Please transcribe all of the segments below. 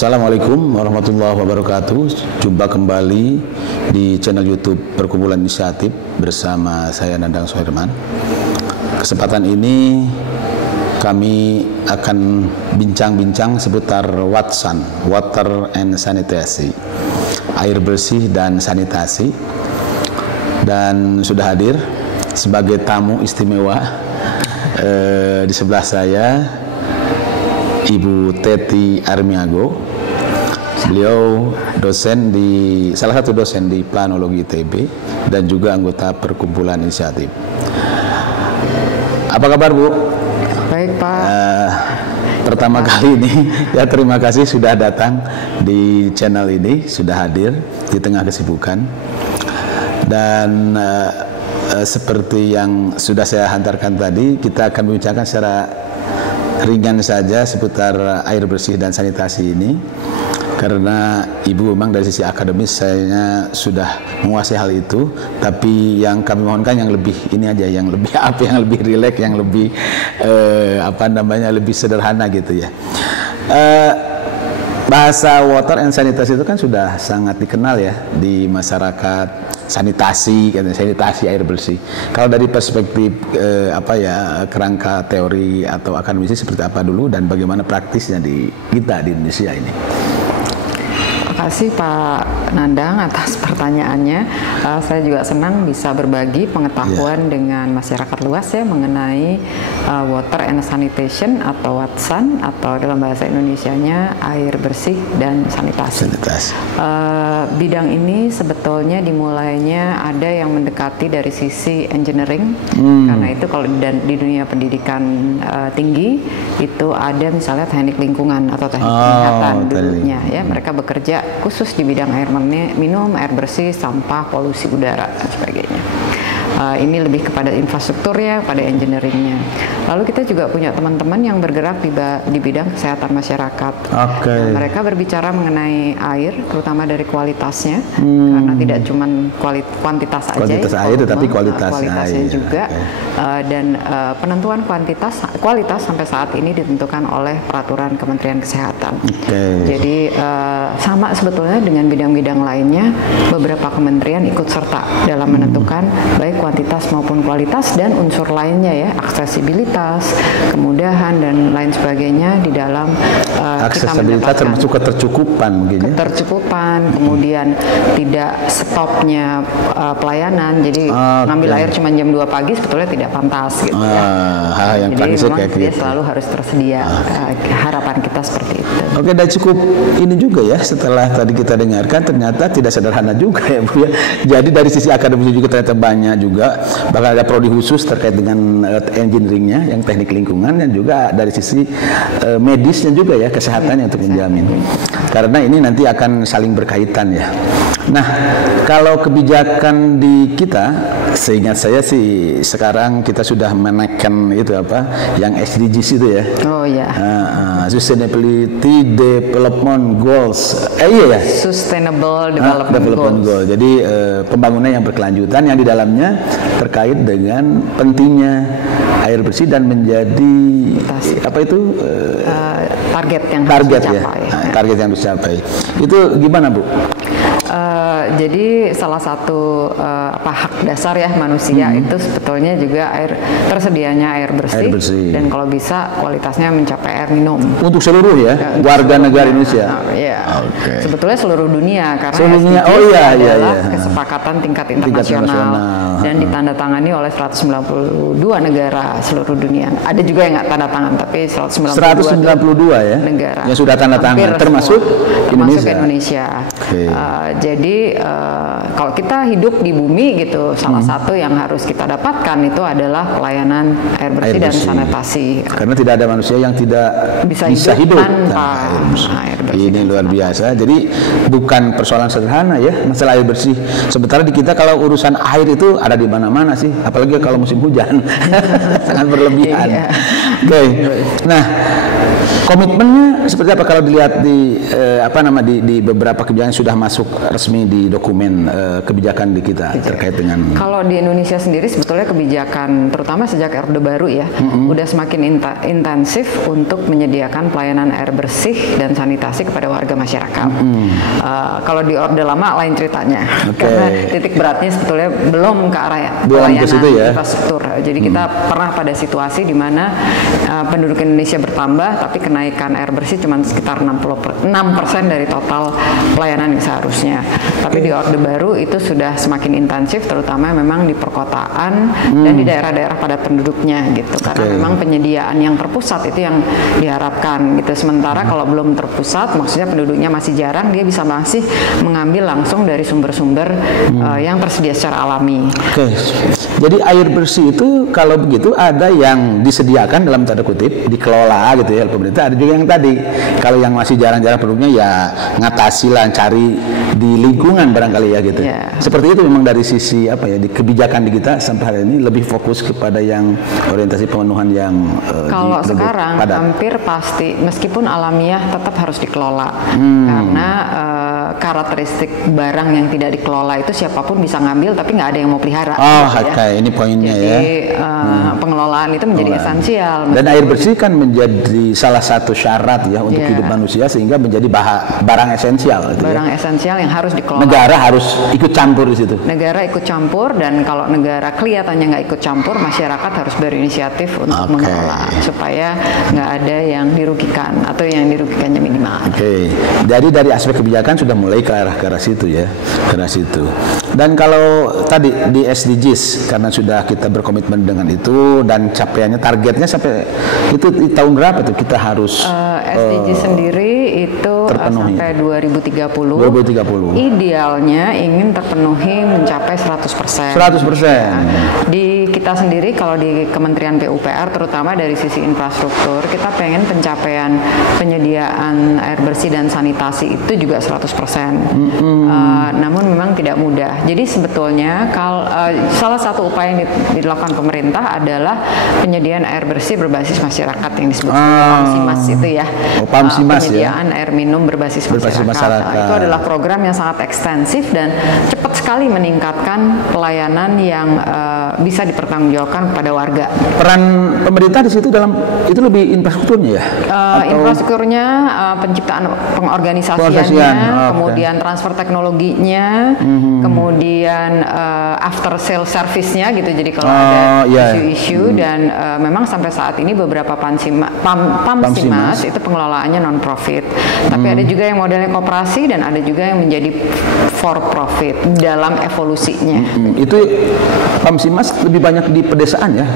Assalamualaikum warahmatullahi wabarakatuh. Jumpa kembali di channel YouTube Perkumpulan Inisiatif bersama saya Nandang Soherman. Kesempatan ini kami akan bincang-bincang seputar WATSAN, Water and Sanitasi, air bersih dan sanitasi. Dan sudah hadir sebagai tamu istimewa di sebelah saya Ibu Teti Armiago. Beliau dosen salah satu dosen di Planologi ITB dan juga anggota Perkumpulan Inisiatif. Apa kabar, Bu? Baik, Pak. Pertama kali ini ya, terima kasih sudah datang di channel ini, sudah hadir di tengah kesibukan. Dan seperti yang sudah saya hantarkan tadi, kita akan membicarakan secara ringan saja seputar air bersih dan sanitasi ini, karena Ibu memang dari sisi akademis saya sudah menguasai hal itu, tapi yang kami mohonkan yang lebih ini aja, yang lebih yang lebih rileks, yang lebih lebih sederhana gitu ya. Bahasa water and sanitasi itu kan sudah sangat dikenal ya di masyarakat. Sanitasi air bersih. Kalau dari perspektif kerangka teori atau akademisi seperti apa dulu dan bagaimana praktisnya di kita di Indonesia ini? Terima kasih Pak Nandang atas pertanyaannya. Saya juga senang bisa berbagi pengetahuan dengan masyarakat luas ya mengenai water and sanitation atau WATSAN, atau dalam bahasa Indonesianya air bersih dan sanitasi. Bidang ini sebetulnya dimulainya ada yang mendekati dari sisi engineering, karena itu kalau di dunia pendidikan tinggi itu ada misalnya teknik lingkungan atau teknik kesehatan dulunya ya, mereka bekerja khusus di bidang air minum, air bersih, sampah, polusi udara dan sebagainya. Ini lebih kepada infrastruktur ya, pada engineeringnya. Lalu kita juga punya teman-teman yang bergerak di bidang kesehatan masyarakat. Mereka berbicara mengenai air, terutama dari kualitasnya, karena tidak cuma kuantitas air, tetapi kualitasnya juga. Dan penentuan kualitas sampai saat ini ditentukan oleh peraturan Kementerian Kesehatan. Jadi sama sebetulnya dengan bidang-bidang lainnya, beberapa kementerian ikut serta dalam menentukan baik kuantitas maupun kualitas dan unsur lainnya ya, aksesibilitas, kemudahan dan lain sebagainya di dalam aksesibilitas termasuk ketercukupan mungkin ya? Ketercukupan, kemudian tidak stopnya pelayanan, jadi ngambil air cuma jam 2 pagi sebetulnya tidak pantas gitu ya. Yang jadi memang kayak dia gitu. Selalu harus tersedia. Harapan kita seperti itu. Oke, dan cukup ini juga ya, setelah tadi kita dengarkan ternyata tidak sederhana juga ya Bu ya. Jadi dari sisi akademis juga ternyata banyak juga, bahkan ada prodi khusus terkait dengan engineeringnya, yang teknik lingkungan, dan juga dari sisi medisnya juga ya, kesehatannya untuk menjamin. Karena ini nanti akan saling berkaitan ya. Nah, kalau kebijakan di kita, seingat saya sih sekarang kita sudah menaikkan itu yang SDGs itu ya. Oh ya. Sustainability Development Goals. Iya ya. Sustainable Development Goals. Jadi pembangunan yang berkelanjutan yang di dalamnya terkait dengan pentingnya air bersih dan menjadi target yang harus dicapai. Target yang dicapai. Itu gimana Bu? Jadi salah satu hak dasar ya manusia itu sebetulnya juga tersedianya air bersih, dan kalau bisa kualitasnya mencapai air minum untuk seluruh ya warga negara Indonesia. Sebetulnya seluruh dunia, karena adalah kesepakatan tingkat internasional dan ditandatangani oleh 192 negara seluruh dunia. Ada juga yang nggak tanda tangan, tapi 192 ya negara yang sudah tanda tangan termasuk Indonesia. jadi kalau kita hidup di bumi gitu, salah satu yang harus kita dapatkan itu adalah pelayanan air bersih dan sanitasi. Karena tidak ada manusia yang tidak bisa hidup tanpa air bersih. Ini luar biasa. Jadi bukan persoalan sederhana ya masalah air bersih. Sementara di kita kalau urusan air itu ada di mana-mana sih, apalagi kalau musim hujan, sangat berlebihan. Oke. Nah, komitmennya seperti apa kalau dilihat di di beberapa kebijakan sudah masuk resmi di dokumen kebijakan di kita terkait dengan. Kalau di Indonesia sendiri sebetulnya kebijakan terutama sejak Orde Baru ya udah semakin intensif untuk menyediakan pelayanan air bersih dan sanitasi kepada warga masyarakat. Kalau di Orde Lama lain ceritanya, karena titik beratnya sebetulnya belum ke arah pelayanan infrastruktur. Jadi kita pernah pada situasi di mana penduduk Indonesia bertambah tapi kenaikan air bersih cuma sekitar 6% dari total pelayanan yang seharusnya. Tapi di Orde Baru itu sudah semakin intensif, terutama memang di perkotaan dan di daerah-daerah padat penduduknya gitu. Karena memang penyediaan yang terpusat itu yang diharapkan gitu. Sementara kalau belum terpusat, maksudnya penduduknya masih jarang, dia bisa masih mengambil langsung dari sumber-sumber yang tersedia secara alami. Jadi air bersih itu kalau begitu ada yang disediakan dalam tanda kutip, dikelola gitu ya pemerintah, ada juga yang tadi kalau yang masih jarang-jarang produknya ya ngatasi lah, cari di lingkungan barangkali ya gitu. Seperti itu memang dari sisi di kebijakan di kita sampai hari ini lebih fokus kepada yang orientasi pemenuhan yang kalau sekarang padat. Hampir pasti meskipun alamiah tetap harus dikelola karena karakteristik barang yang tidak dikelola itu siapapun bisa ngambil tapi nggak ada yang mau pelihara. Ini poinnya. Jadi pengelolaan itu menjadi esensial. Dan air bersih kan menjadi salah satu syarat ya untuk hidup manusia sehingga menjadi barang esensial. Barang esensial yang harus dikelola. Negara harus ikut campur di situ. Negara ikut campur dan kalau negara kelihatannya nggak ikut campur, masyarakat harus berinisiatif untuk mengelola supaya nggak ada yang dirugikan atau yang dirugikannya minimal. Jadi dari aspek kebijakan sudah mulai ke arah situ ya, ke arah situ. Dan kalau tadi di SDGs karena sudah kita berkomitmen dengan itu dan capaiannya targetnya sampai itu di tahun berapa tuh kita harus SDG sendiri itu sampai 2030. Idealnya ingin terpenuhi mencapai 100%. 100%. Di kita sendiri kalau di Kementerian PUPR terutama dari sisi infrastruktur kita pengen pencapaian penyediaan air bersih dan sanitasi itu juga 100%. Namun memang tidak mudah. Jadi sebetulnya salah satu upaya yang dilakukan pemerintah adalah penyediaan air bersih berbasis masyarakat yang disebut PAMSIMAS itu ya. Penyediaan air minum berbasis masyarakat. Itu adalah program yang sangat ekstensif dan cepat sekali meningkatkan pelayanan yang bisa dipertanggungjawabkan kepada warga. Peran pemerintah di situ dalam itu lebih infrastrukturnya ya? Infrastrukturnya, penciptaan pengorganisasiannya, kemudian transfer teknologinya, kemudian after sale service-nya gitu. Jadi kalau ada isu-isu dan memang sampai saat ini beberapa PAMSIMAS itu pengelolaannya non-profit. Tapi ada juga yang modelnya koperasi dan ada juga yang menjadi for profit dalam evolusinya. Itu PAMSIMAS lebih banyak di pedesaan ya?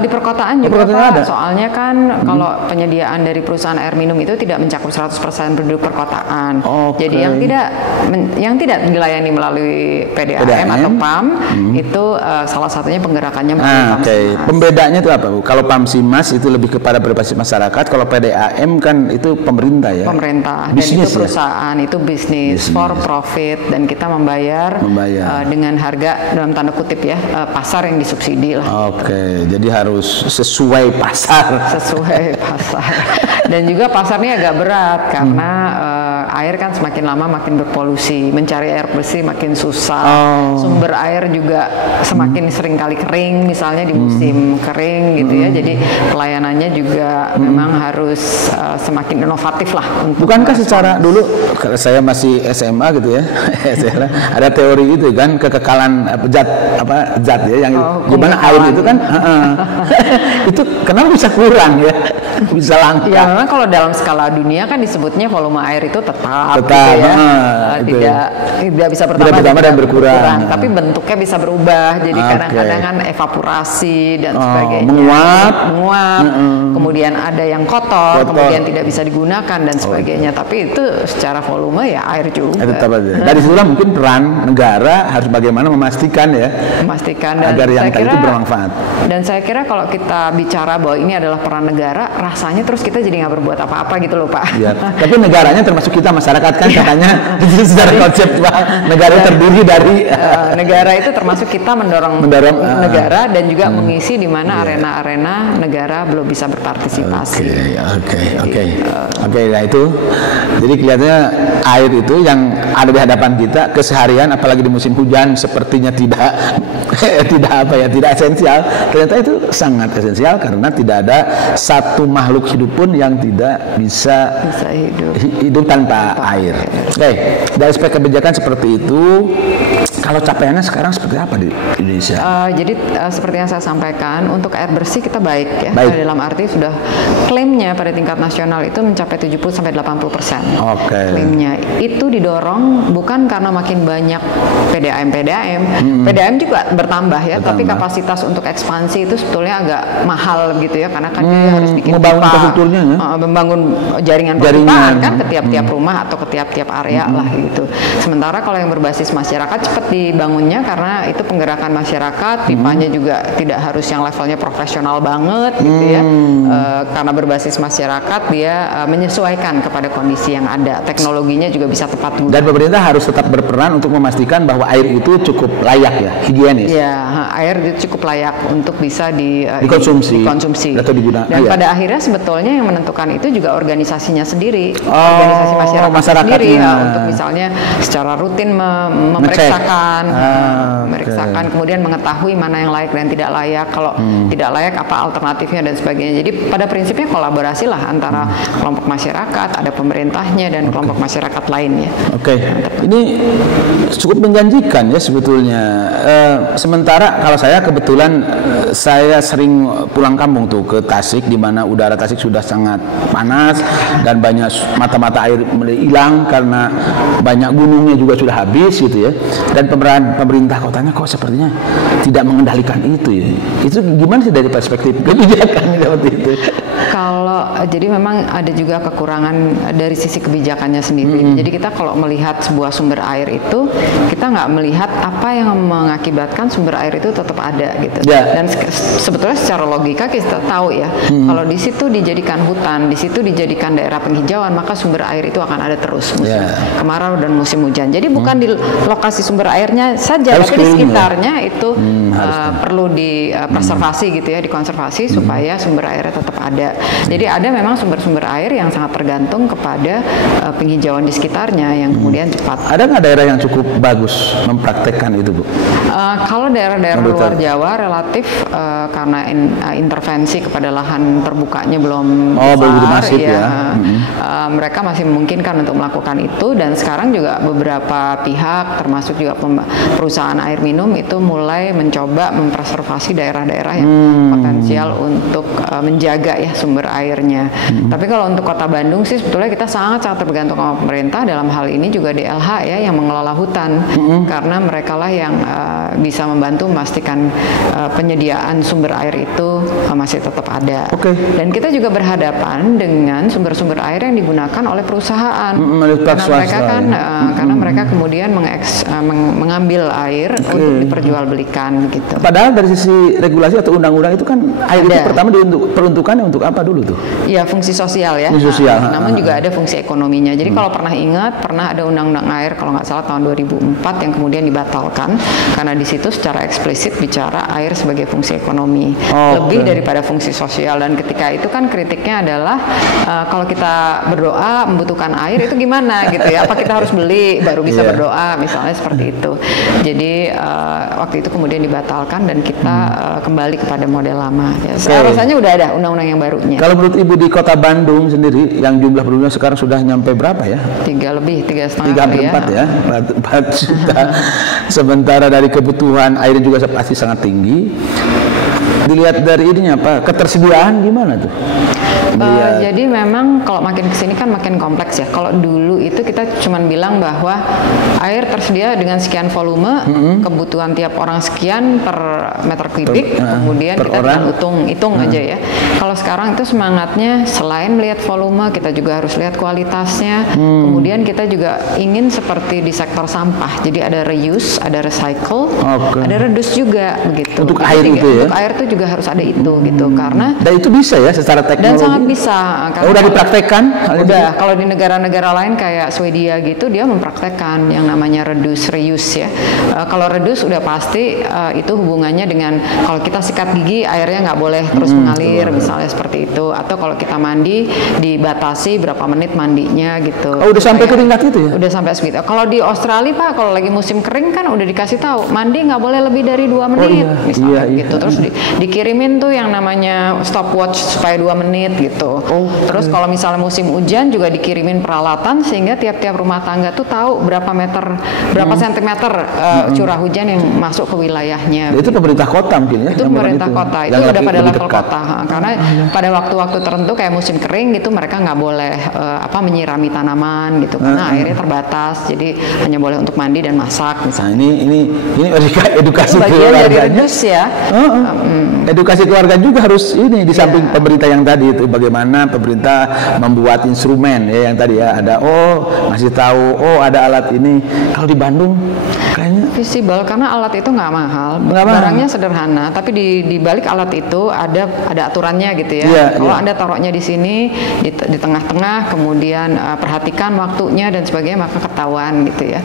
Di perkotaan juga Pak. Soalnya kan kalau penyediaan dari perusahaan air minum itu tidak mencakup 100% penduduk perkotaan. Jadi yang tidak dilayani melalui PDAM atau PAM itu salah satunya penggerakannya melalui PAMSIMAS. Pembedanya itu apa Bu? Kalau PAMSIMAS itu lebih kepada berbasis masyarakat, kalau PDAM kan itu pemerintah ya? Pemerintah. Dan itu perusahaan, itu bisnis for profit dan kita membayar. Dengan harga dalam tanda kutip ya pasar yang disubsidi lah. Jadi harus sesuai pasar. Dan juga pasarnya agak berat karena air kan semakin lama makin berpolusi, mencari air bersih makin susah. Sumber air juga semakin sering kali kering, misalnya di musim kering gitu ya. Jadi pelayanannya juga memang harus semakin inovatif lah. Bukankah secara dulu kalau saya masih SMA gitu ya, ada teori itu kan kekekalan zat ya yang gimana air itu kan Itu kenapa bisa kurang ya? Bisa langka? Ya memang kalau dalam skala dunia kan disebutnya volume air itu tetap gitu ya. Tidak bisa bertambah dan berkurang. Tapi bentuknya bisa berubah. Jadi kadang-kadang kan evaporasi dan sebagainya. Menguap. Kemudian ada yang kotor, kemudian tidak bisa digunakan dan sebagainya. Tapi itu secara volume ya air juga. Tetap aja. Dari situlah mungkin peran negara harus bagaimana memastikan dan agar yang tadi itu bermanfaat. Dan saya kira kalau kita bicara bahwa ini adalah peran negara, rasanya terus kita jadi nggak berbuat apa-apa gitu loh Pak. Ya, tapi negaranya termasuk kita masyarakat kan katanya secara konsep Pak, negara terdiri dari negara itu termasuk kita mendorong negara dan juga mengisi di mana arena-arena negara belum bisa berpartisipasi. Oke, nah itu. Jadi kelihatannya air itu yang ada di hadapan kita keseharian, apalagi di musim hujan sepertinya tidak esensial. Ternyata itu sangat esensial karena tidak ada satu makhluk hidup pun yang tidak bisa hidup tanpa air. Oke, dari aspek kebijakan seperti itu. Kalau capaiannya sekarang seperti apa di Indonesia? Jadi seperti yang saya sampaikan, untuk air bersih kita baik ya. Dalam arti sudah klaimnya pada tingkat nasional itu mencapai 70-80%. Klaimnya itu didorong bukan karena makin banyak PDAM. PDAM juga bertambah ya, tapi kapasitas untuk ekspansi itu sebetulnya agak mahal gitu ya, karena kan dia harus bikin membangun infrastrukturnya ya? Membangun jaringan perpipaan kan ke tiap-tiap rumah atau ke tiap-tiap area lah gitu. Sementara kalau yang berbasis masyarakat cepat dibangunnya karena itu penggerakan masyarakat, pipanya juga tidak harus yang levelnya profesional banget gitu ya. Karena berbasis masyarakat dia menyesuaikan kepada kondisi yang ada. Teknologinya juga bisa tepat guna. Dan pemerintah harus tetap berperan untuk memastikan bahwa air itu cukup layak ya, higienis. Ya, air itu cukup layak untuk bisa dikonsumsi atau digunakan. Dan pada akhirnya sebetulnya yang menentukan itu juga organisasinya sendiri, organisasi masyarakat sendiri untuk misalnya secara rutin memeriksakan kemudian mengetahui mana yang layak dan tidak layak. Kalau tidak layak apa alternatifnya dan sebagainya. Jadi pada prinsipnya kolaborasi lah antara kelompok masyarakat, ada pemerintahnya dan kelompok masyarakat lainnya. Ini cukup menjanjikan ya sebetulnya. Sementara kalau saya kebetulan saya sering pulang kampung tuh ke Tasik, di mana udara Tasik sudah sangat panas dan banyak mata-mata air mulai hilang karena banyak gunungnya juga sudah habis gitu ya. Dan pemerintah kotanya kok sepertinya tidak mengendalikan itu ya. Itu gimana sih dari perspektif kebijakan seperti itu? Jadi memang ada juga kekurangan dari sisi kebijakannya sendiri. Jadi kita kalau melihat sebuah sumber air itu, kita nggak melihat apa yang mengakibatkan sumber air itu tetap ada gitu. Dan sebetulnya secara logika kita tahu ya, kalau di situ dijadikan hutan, di situ dijadikan daerah penghijauan, maka sumber air itu akan ada terus musim kemarau dan musim hujan. Jadi bukan di lokasi sumber airnya saja, tapi di sekitarnya itu perlu dipreservasi gitu ya, dikonservasi supaya sumber airnya tetap ada. Jadi ada memang sumber-sumber air yang sangat tergantung kepada penghijauan di sekitarnya yang kemudian cepat. Ada nggak daerah yang cukup bagus mempraktekkan itu, Bu? Kalau daerah-daerah luar Jawa relatif karena intervensi kepada lahan terbukanya belum masif ya. Mereka masih memungkinkan untuk melakukan itu, dan sekarang juga beberapa pihak termasuk juga perusahaan air minum itu mulai mencoba mempreservasi daerah-daerah yang potensial untuk menjaga ya sumber airnya. Tapi kalau untuk Kota Bandung sih sebetulnya kita sangat tergantung sama pemerintah, dalam hal ini juga DLH ya yang mengelola hutan, karena mereka lah yang bisa membantu memastikan penyediaan sumber air itu masih tetap ada. Dan kita juga berhadapan dengan sumber-sumber air yang digunakan oleh perusahaan, karena mereka kemudian mengambil air untuk diperjualbelikan gitu. Padahal dari sisi regulasi atau undang-undang itu kan air itu pertama peruntukannya untuk apa dulu tuh? Ya, fungsi sosial ya. Namun juga ada fungsi ekonominya. Jadi kalau pernah ingat, pernah ada undang-undang air kalau nggak salah tahun 2004 yang kemudian dibatalkan karena di situ secara eksplisit bicara air sebagai fungsi ekonomi lebih daripada fungsi sosial. Dan ketika itu kan kritiknya adalah kalau kita berdoa membutuhkan air itu gimana gitu ya? Apa kita harus beli baru bisa berdoa misalnya seperti itu. Jadi waktu itu kemudian dibatalkan dan kita kembali kepada model lama. Ya, rasanya udah ada undang-undang yang barunya. Kalau menurut Ibu di Kota Bandung sendiri yang jumlah penduduknya sekarang sudah nyampe berapa ya? 3,5 ya, 4 juta. Sementara dari kebutuhan air juga pasti sangat tinggi. dilihat dari ininya apa? Ketersediaan gimana tuh? Jadi memang kalau makin kesini kan makin kompleks ya. Kalau dulu itu kita cuman bilang bahwa air tersedia dengan sekian volume, kebutuhan tiap orang sekian per meter kubik, kemudian kita tinggal hitung aja ya. Kalau sekarang itu semangatnya selain melihat volume, kita juga harus lihat kualitasnya. Kemudian kita juga ingin seperti di sektor sampah. Jadi ada reuse, ada recycle, ada reduce juga begitu. Untuk air itu ya? Untuk air itu juga harus ada itu gitu. Karena dan itu bisa ya secara teknologi? Dan sangat bisa. Udah dipraktekkan? Udah. Kalau di negara-negara lain kayak Swedia gitu, dia mempraktekkan yang namanya reduce reuse ya. Kalau reduce udah pasti itu hubungannya dengan kalau kita sikat gigi airnya nggak boleh terus mengalir misalnya seperti itu. Atau kalau kita mandi dibatasi berapa menit mandinya gitu. Oh, udah sampai ke tingkat itu ya? Udah sampai segitu. Kalau di Australia Pak, kalau lagi musim kering kan udah dikasih tahu mandi nggak boleh lebih dari 2 menit misalnya gitu. Terus dikirimin tuh yang namanya stopwatch supaya 2 menit gitu. Terus kalau misalnya musim hujan juga dikirimin peralatan sehingga tiap-tiap rumah tangga tuh tahu berapa sentimeter curah hujan yang masuk ke wilayahnya. Itu pemerintah kota mungkin ya? Itu pemerintah kota. Itu udah pada level kota. Karena pada waktu-waktu tertentu kayak musim kering gitu mereka nggak boleh menyirami tanaman gitu karena airnya terbatas. Jadi hanya boleh untuk mandi dan masak misalnya. Nah, ini edukasi bagian dari keluarganya. reduce ya. Edukasi keluarga juga harus ini di samping pemerintah yang tadi itu bagaimana pemerintah membuat instrumen ya yang tadi ya ada ngasih tahu ada alat ini. Kalau di Bandung kayaknya visible karena alat itu nggak mahal, barangnya sederhana, tapi di balik alat itu ada aturannya gitu ya. Kalau Anda taruhnya di sini di tengah-tengah, kemudian perhatikan waktunya dan sebagainya maka ketahuan gitu ya.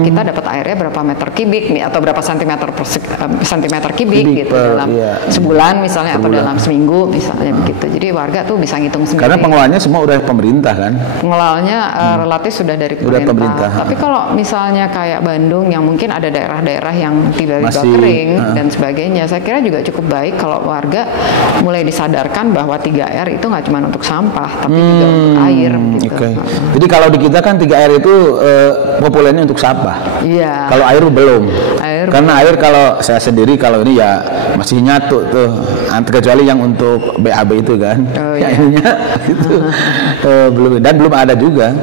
Kita dapat airnya berapa meter kubik nih atau berapa sentimeter kubik gitu dalam sebulan misalnya atau dalam seminggu misalnya begitu. Jadi warga tuh bisa ngitung sendiri. Karena pengelolaannya semua udah pemerintah kan? Pengelolaannya relatif sudah dari pemerintah. Tapi kalau misalnya kayak Bandung yang mungkin ada daerah-daerah yang tiba-tiba kering dan sebagainya, saya kira juga cukup baik kalau warga mulai disadarkan bahwa 3R itu nggak cuma untuk sampah, tapi juga untuk air. Gitu. Jadi kalau di kita kan 3R itu populernya untuk sampah. Iya. Kalau air belum. Karena air kalau saya sendiri kalau ini ya masih nyatu tuh, kecuali yang untuk BAB itu kan, ininya itu belum ada juga.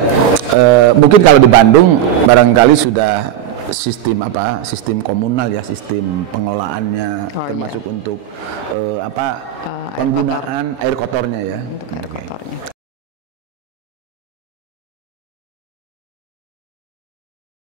Mungkin kalau di Bandung barangkali sudah sistem komunal ya, sistem pengelolaannya termasuk untuk penggunaan air kotornya ya. Untuk air kotornya.